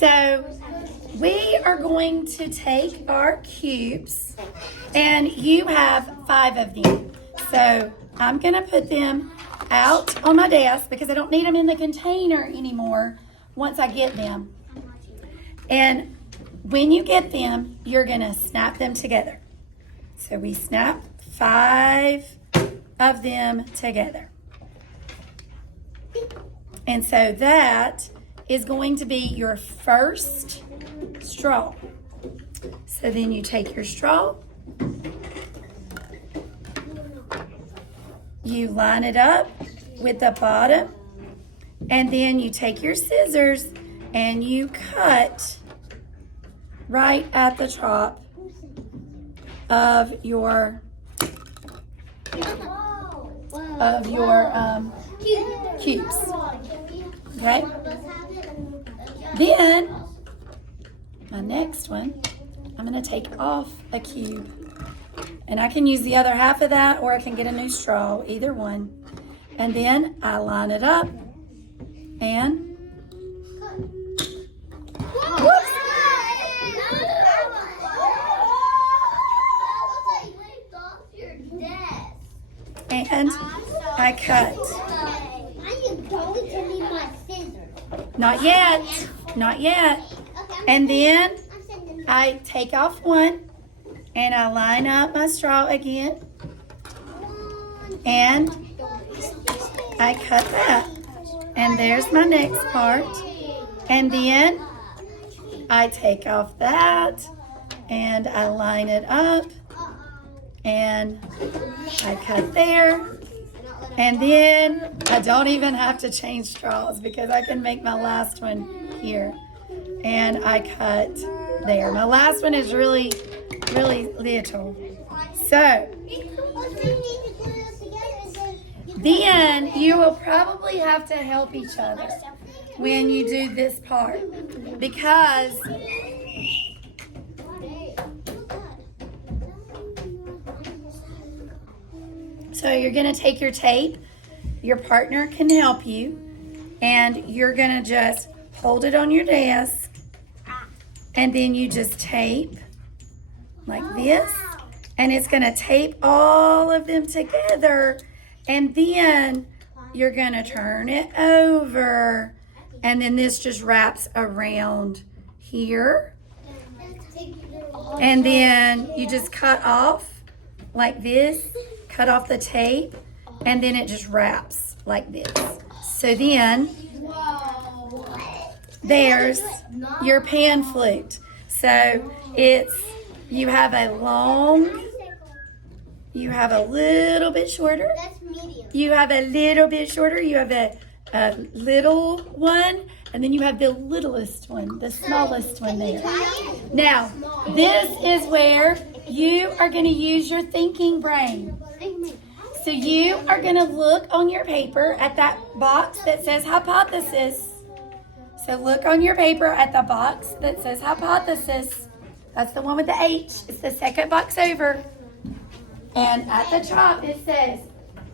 So we are going to take our cubes, and you have 5 of them. So I'm going to put them out on my desk because I don't need them in the container anymore once I get them. And when you get them, you're going to snap them together. So we snap 5 of them together. And so that is going to be your first straw. So then you take your straw, you line it up with the bottom, and then you take your scissors and you cut right at the top of your cubes. Okay? Then my next one, I'm going to take off a cube. And I can use the other half of that, or I can get a new straw, either one. And then I line it up and whoops! And I cut. Not yet. Not yet. And then I take off one and I line up my straw again. And I cut that. And there's my next part. And then I take off that and I line it up. And I cut there. And then I don't even have to change straws because I can make my last one here. And I cut there. My last one is really, really little. So then you will probably have to help each other when you do this part, because so you're going to take your tape, your partner can help you, and you're going to just hold it on your desk, and then you just tape like this, and it's going to tape all of them together, and then you're going to turn it over, and then this just wraps around here, and then you just cut off like this. Cut off the tape, and then it just wraps like this. So then there's your pan flute. So you have a long, you have a little bit shorter, you have a little bit shorter, you have a little one, and then you have the littlest one, the smallest one there. Now, this is where you are going to use your thinking brain. So you are going to look on your paper at that box that says hypothesis. So look on your paper at the box that says hypothesis. That's the one with the H. It's the second box over. And at the top it says,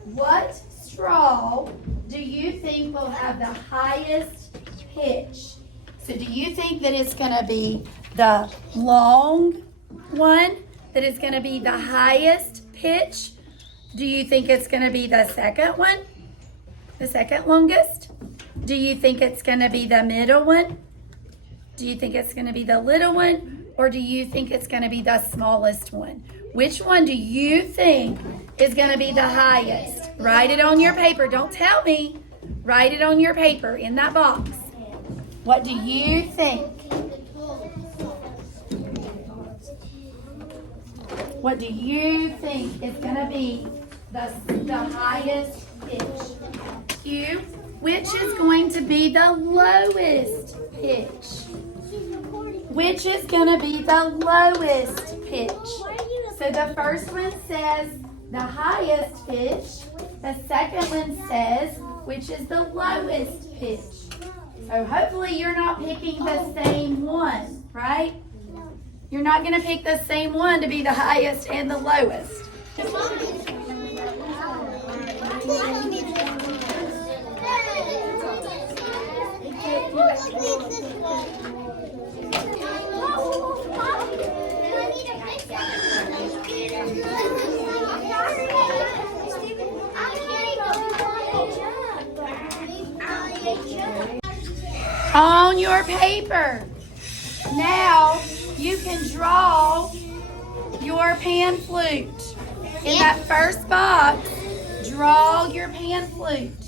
what straw do you think will have the highest pitch? So do you think that it's going to be the long one that is going to be the highest pitch? Do you think it's going to be the second one? The second longest? Do you think it's going to be the middle one? Do you think it's going to be the little one? Or do you think it's going to be the smallest one? Which one do you think is going to be the highest? Write it on your paper. Don't tell me. Write it on your paper in that box. What do you think? What do you think is going to be the highest pitch? Q, which is going to be the lowest pitch? Which is going to be the lowest pitch? So the first one says the highest pitch. The second one says which is the lowest pitch. So hopefully you're not picking the same one, right? You're not going to pick the same one to be the highest and the lowest. On your paper. Now you can draw your pan flute. In that first box, draw your pan flute.